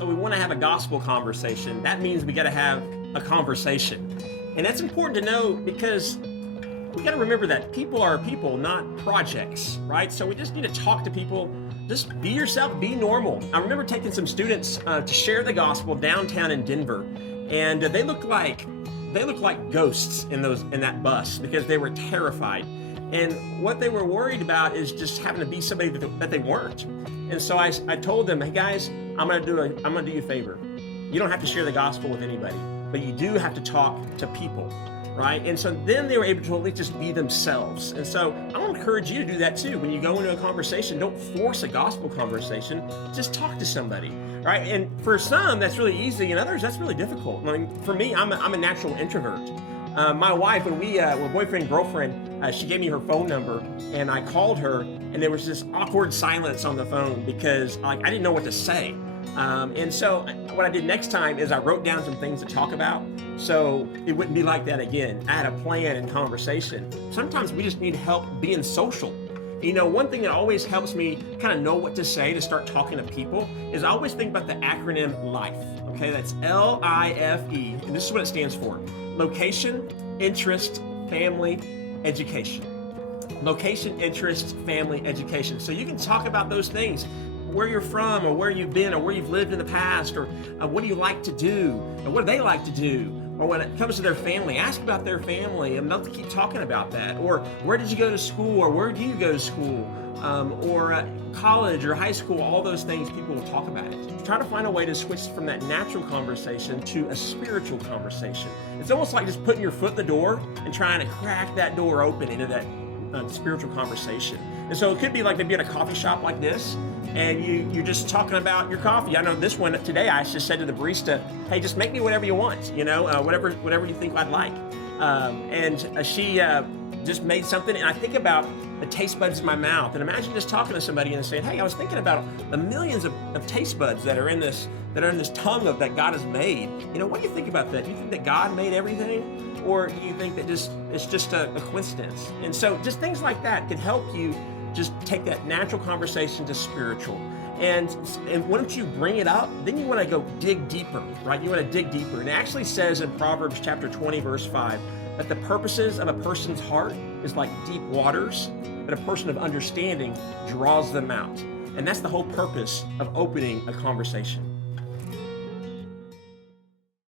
So we want to have a gospel conversation. That means we got to have a conversation. And that's important to know because we got to remember that people are people, not projects, right? So we just need to talk to people. Just be yourself, be normal. I remember taking some students to share the gospel downtown in Denver, and they looked like ghosts in that bus because they were terrified. And what they were worried about is just having to be somebody that they weren't. And so I told them, hey guys, I'm gonna do you a favor. You don't have to share the gospel with anybody, but you do have to talk to people, right? And so then they were able to at least just be themselves. And so I want to encourage you to do that too. When you go into a conversation, don't force a gospel conversation. Just talk to somebody, right? And for some, that's really easy, and others, that's really difficult. I mean, for me, I'm a natural introvert. My wife, when we were boyfriend and girlfriend, she gave me her phone number, and I called her, and there was this awkward silence on the phone because I didn't know what to say. And so what I did next time is I wrote down some things to talk about so it wouldn't be like that again. I had a plan and conversation. Sometimes we just need help being social. You know, one thing that always helps me kind of know what to say to start talking to people is I always think about the acronym LIFE. Okay, that's LIFE, and this is what it stands for: location, interest, family, education. Location, interest, family, education. So you can talk about those things. Where you're from, or where you've been, or where you've lived in the past, or what do you like to do, or what do they like to do, or when it comes to their family, ask about their family, and they'll keep talking about that. Or where did you go to school, or where do you go to school, or college or high school, all those things, people will talk about it. Try to find a way to switch from that natural conversation to a spiritual conversation. It's almost like just putting your foot in the door and trying to crack that door open into that spiritual conversation. And so it could be like maybe at a coffee shop like this, and you're just talking about your coffee. I know this one today, I just said to the barista, hey, just make me whatever you want, whatever you think I'd like. And she just made something, and I think about the taste buds in my mouth, and imagine just talking to somebody and saying, hey, I was thinking about the millions of taste buds that are in this tongue that God has made. What do you think about that? Do you think that God made everything? Or do you think that it's just a coincidence? And so just things like that can help you just take that natural conversation to spiritual. And once you bring it up, then you want to go dig deeper, right? You want to dig deeper. And it actually says in Proverbs chapter 20, verse 5, that the purposes of a person's heart is like deep waters, but a person of understanding draws them out. And that's the whole purpose of opening a conversation.